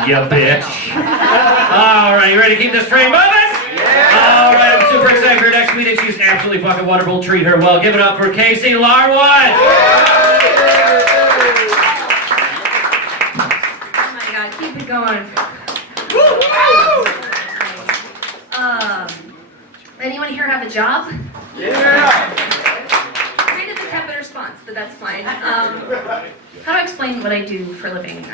You bitch. Alright, you ready to keep this train moving? Yeah. Alright, I'm super excited for her next meeting. She's absolutely fucking wonderful. Treat her well. Give it up for Casey Larwood. Oh my god, keep it going. Anyone here have a job? Yeah. Kind of a tepid response, but that's fine. How do I explain what I do for a living?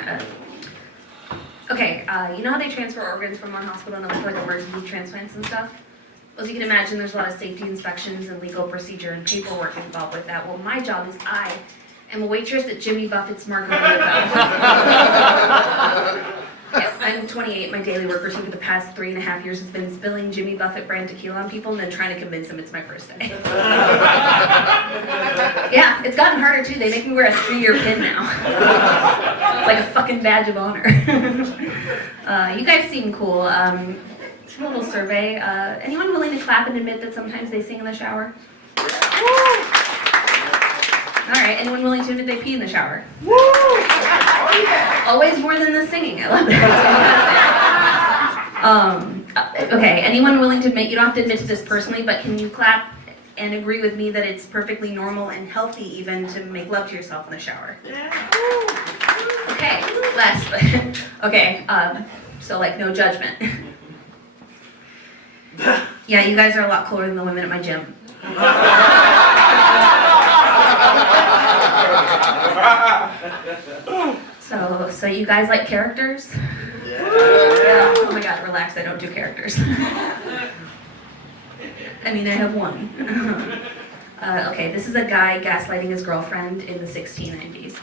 Okay, you know how they transfer organs from one hospital to another for like emergency transplants and stuff? Well, as you can imagine, there's a lot of safety inspections and legal procedure and paperwork involved with that. Well, my job is I am a waitress at Jimmy Buffett's Margaritaville. I'm 28. My daily work routine for the past 3.5 years has been spilling Jimmy Buffett brand tequila on people and then trying to convince them it's my first day. Yeah, it's gotten harder too. They make me wear a 3-year pin now. It's like a fucking badge of honor. You guys seem cool. Just a little survey. Anyone willing to clap and admit that sometimes they sing in the shower? Alright, anyone willing to admit they pee in the shower? Woo! Oh, yeah. Always more than the singing, I love it. Okay, anyone willing to admit, you don't have to admit to this personally, but can you clap and agree with me that it's perfectly normal and healthy even to make love to yourself in the shower? Yeah. Okay, last. Okay, so like no judgment. Yeah, you guys are a lot cooler than the women at my gym. So you guys like characters? Yeah. Oh my god, relax, I don't do characters. I mean, I have one. Okay, this is a guy gaslighting his girlfriend in the 1690s.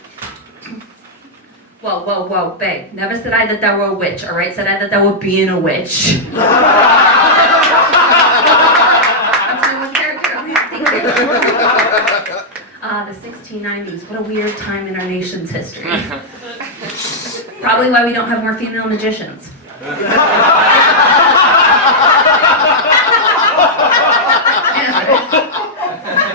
Whoa, whoa, whoa, babe. Never said I that thou were a witch, alright? Said I that thou were being a witch. That's my one character, okay, thank you. The 1690s, what a weird time in our nation's history. Probably why we don't have more female magicians. You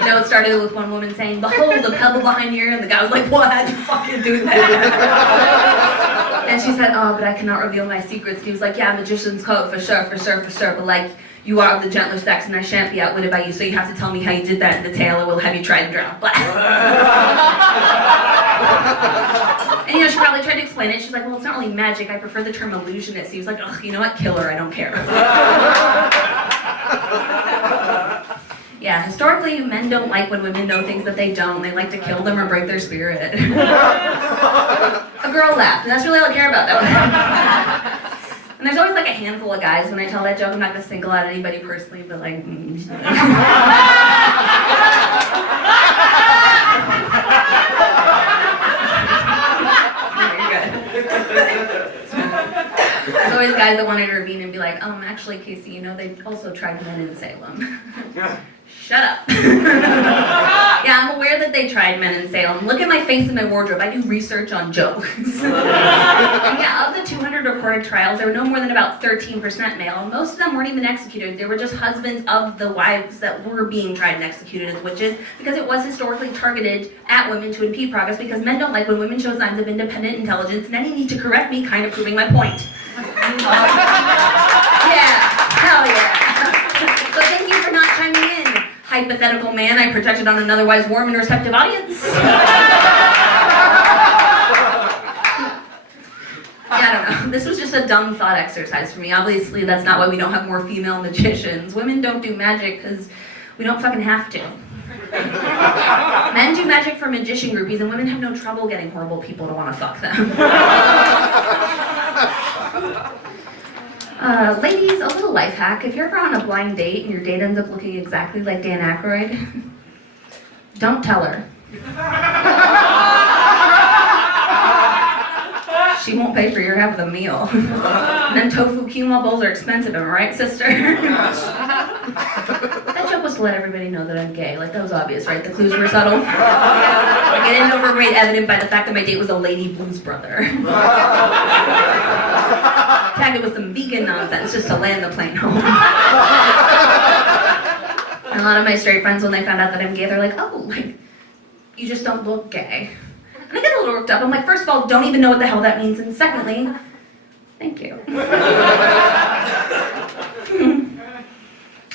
know, it started with one woman saying, "Behold, a pebble behind your ear," and the guy was like, "What? How'd you fucking do that?" And she said, "Oh, but I cannot reveal my secrets." And he was like, "Yeah, magician's code for sure, but like, you are of the gentler sex, and I shan't be outwitted by you, so you have to tell me how you did that in detail, or we'll have you tried and drowned." And you know, she probably tried to explain it. She's like, "Well, it's not really magic. I prefer the term illusionist." He was like, "Ugh, you know what? Kill her. I don't care." Yeah, historically, men don't like when women know things that they don't. They like to kill them or break their spirit. A girl laughed, and that's really all I care about, though. And there's always like a handful of guys when I tell that joke. I'm not going to single out anybody personally, but like... There's always guys that want to intervene and be like, actually, Casey, you know, they also tried men in Salem. Shut up. Yeah, I'm aware that they tried men in Salem. Look at my face and my wardrobe. I do research on jokes. And yeah, of the 200 recorded trials, there were no more than about 13% male, and most of them weren't even executed. They were just husbands of the wives that were being tried and executed as witches, because it was historically targeted at women to impede progress, because men don't like when women show signs of independent intelligence, and any need to correct me, kind of proving my point. Yeah, hell yeah. So thank you for not chiming in, hypothetical man I projected on an otherwise warm and receptive audience. Yeah, I don't know. This was just a dumb thought exercise for me. Obviously, that's not why we don't have more female magicians. Women don't do magic because we don't fucking have to. Men do magic for magician groupies, and women have no trouble getting horrible people to want to fuck them. Ladies, a little life hack. If you're ever on a blind date and your date ends up looking exactly like Dan Aykroyd, don't tell her. She won't pay for your half of the meal. And then tofu quinoa bowls are expensive, am I right, sister? That joke was to let everybody know that I'm gay. Like, that was obvious, right? The clues were subtle. Like, I didn't overrate evident by the fact that my date was a lady blues brother. Tagged it with some vegan nonsense just to land the plane home. And a lot of my straight friends, when they found out that I'm gay, they're like, "Oh, like, you just don't look gay." And I get a little worked up. I'm like, first of all, don't even know what the hell that means. And secondly, Thank you.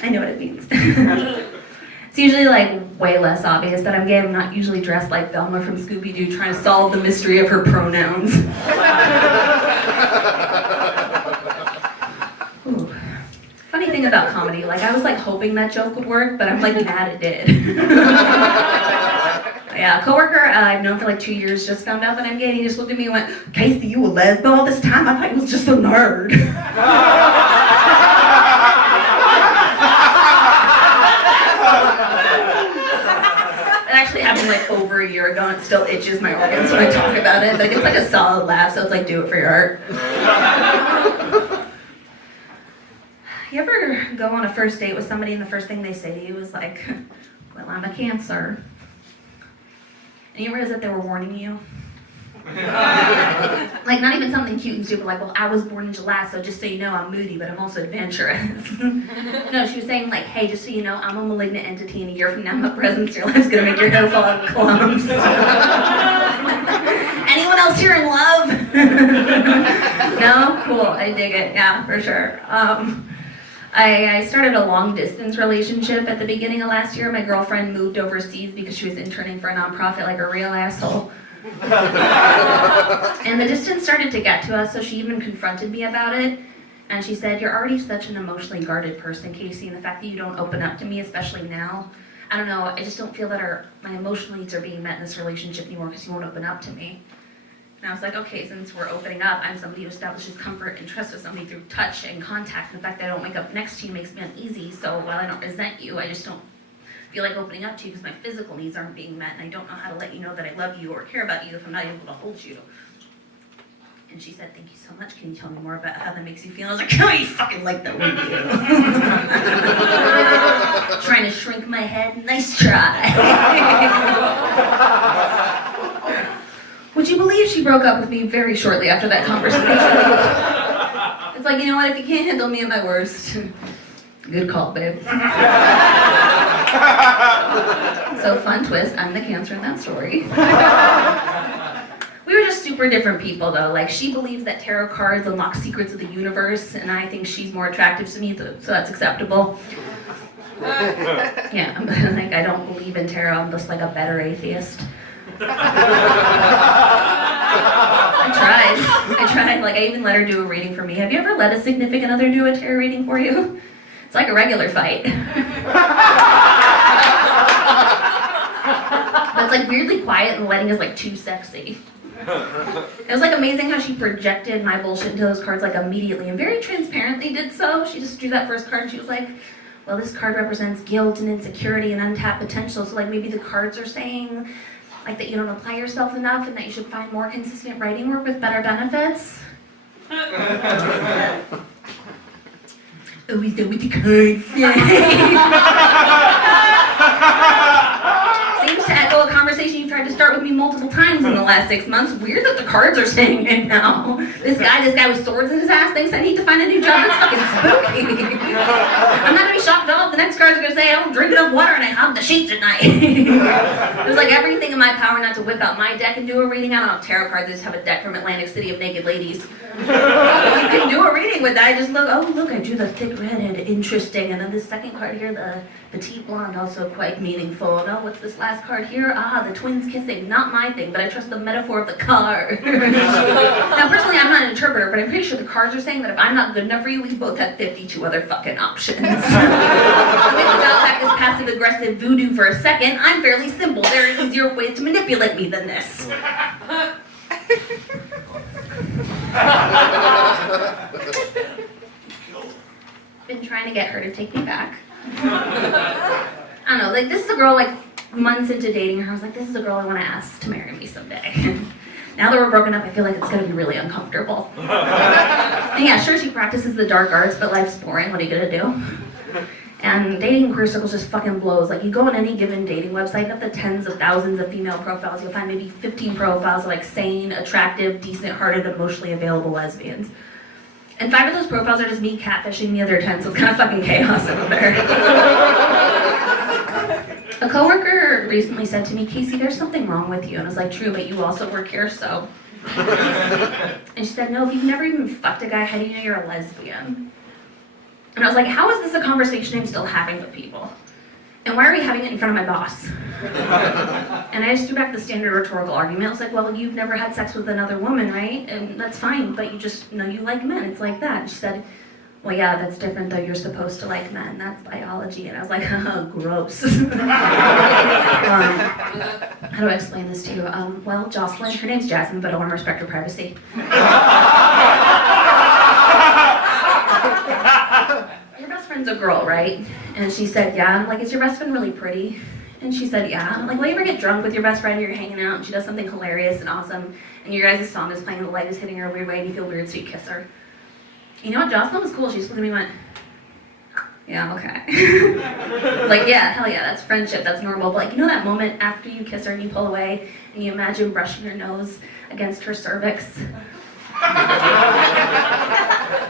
I know what it means. It's usually like way less obvious that I'm gay. I'm not usually dressed like Velma from Scooby-Doo trying to solve the mystery of her pronouns. Ooh. Funny thing about comedy, like I was like hoping that joke would work, but I'm like mad it did. Yeah, a coworker I've known for like 2 years just found out that I'm gay, and he just looked at me and went, "Casey, you a lesbo all this time? I thought you was just a nerd." It actually happened like over a year ago, and it still itches my organs when I talk about it, but it's like a solid laugh, so it's like, do it for your art. You ever go on a first date with somebody and the first thing they say to you is like, "Well, I'm a Cancer." And you realize that they were warning you? Like, not even something cute and stupid, like, "Well, I was born in July, so just so you know, I'm moody, but I'm also adventurous." No, she was saying, like, "Hey, just so you know, I'm a malignant entity, and a year from now, my presence in your life's gonna make your hair fall out in clumps." Anyone else here in love? No? Cool, I dig it, yeah, for sure. I started a long-distance relationship at the beginning of last year. My girlfriend moved overseas because she was interning for a nonprofit like a real asshole. And the distance started to get to us, so she even confronted me about it. And she said, "You're already such an emotionally guarded person, Casey, and the fact that you don't open up to me, especially now, I don't know, I just don't feel that my emotional needs are being met in this relationship anymore because you won't open up to me." And I was like, okay, since we're opening up, I'm somebody who establishes comfort and trust with somebody through touch and contact. And the fact that I don't wake up next to you makes me uneasy. So while I don't resent you, I just don't feel like opening up to you because my physical needs aren't being met. And I don't know how to let you know that I love you or care about you if I'm not able to hold you. And she said, "Thank you so much. Can you tell me more about how that makes you feel?" I was like, "Oh, you fucking like that, wouldn't you?" Trying to shrink my head. Nice try. Would you believe she broke up with me very shortly after that conversation? It's like, you know what, if you can't handle me at my worst, good call, babe. So, fun twist, I'm the Cancer in that story. We were just super different people, though. Like, she believes that tarot cards unlock secrets of the universe, and I think she's more attractive to me, so that's acceptable. Yeah, like, I don't believe in tarot, I'm just like a better atheist. I tried, like I even let her do a reading for me. Have you ever let a significant other do a tarot reading for you? It's like a regular fight. But it's like weirdly quiet, and the wedding is like too sexy. It was like amazing how she projected my bullshit into those cards like immediately and very transparently did so. She just drew that first card and she was like, "Well, this card represents guilt and insecurity and untapped potential, so like maybe the cards are saying like that you don't apply yourself enough and that you should find more consistent writing work with better benefits." Oh, is that what the cards say? Seems to echo a conversation you've tried to start with me multiple times in the last 6 months. Weird that the cards are saying it now. This guy with swords in his ass thinks I need to find a new job. That's fucking spooky. I'm not gonna be shocked at all if the next card's gonna say I don't drink enough water and I hog the sheets at night. It was like everything in my power not to whip out my deck and do a reading. I don't have tarot cards, I just have a deck from Atlantic City of naked ladies. You can do a reading with that. I just look, oh look, I drew the thick redhead, interesting. And then this second card here, the petite blonde, also quite meaningful. No, what's this last card here? Ah, the twins kissing, not my thing, but I trust the metaphor of the card. Now personally, I'm not an interpreter, but I'm pretty sure the cards are saying that if I'm not good enough for you, we both have 52 other fucking options. Maybe without that this passive-aggressive voodoo for a second, I'm fairly simple. There are easier ways to manipulate me than this. Been trying to get her to take me back. I don't know, like this is a girl like months into dating her, I was like, this is a girl I want to ask to marry me someday. Now that we're broken up, I feel like it's going to be really uncomfortable. And yeah, sure, she practices the dark arts, but life's boring. What are you going to do? And dating in queer circles just fucking blows. Like, you go on any given dating website, and of the tens of thousands of female profiles, you'll find maybe 15 profiles of, like, sane, attractive, decent-hearted, emotionally available lesbians. And 5 of those profiles are just me catfishing the other 10, so it's kind of fucking chaos over there. A coworker recently said to me, Casey, there's something wrong with you. And I was like, true, but you also work here, so. And she said, no, if you've never even fucked a guy, how do you know you're a lesbian? And I was like, how is this a conversation I'm still having with people? And why are we having it in front of my boss? And I just threw back the standard rhetorical argument. I was like, well, you've never had sex with another woman, right? And that's fine, but you just know you like men. It's like that. And she said, well, yeah, that's different, though. You're supposed to like men. That's biology. And I was like, oh, gross. How do I explain this to you? Well, Jocelyn, her name's Jasmine, but I want to respect her privacy. Your best friend's a girl, right? And she said, yeah. I'm like, is your best friend really pretty? And she said, yeah. I'm like, well, you ever get drunk with your best friend, you're hanging out, and she does something hilarious and awesome, and your guys' song is playing, the light is hitting her a weird way, and you feel weird, so you kiss her. You know what? Jocelyn was cool. She just looked at me and went, yeah, okay. Like, yeah, hell yeah, that's friendship, that's normal. But like, you know that moment after you kiss her and you pull away, and you imagine brushing your nose against her cervix?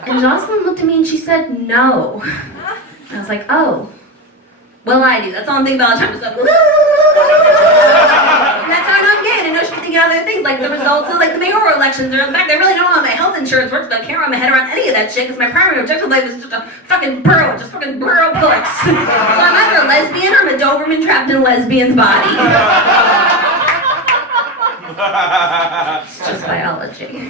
And Jocelyn looked at me and she said, no. And I was like, oh. Well, I do. That's all I'm thinking about all the time. It's like, and that's how I know I'm gay. And I know she be thinking other things, like the results of like the mayoral elections, or the fact I really don't know how my health insurance works, but I can't wrap my head around any of that shit, because my primary objective in life is just a fucking burrow, just fucking burrow clicks. So I'm either a lesbian or I'm a Doberman trapped in a lesbian's body. It's just biology.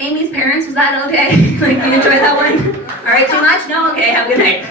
Amy's parents, was that okay? Like, you enjoyed that one? All right, too much? No? Okay, have a good night.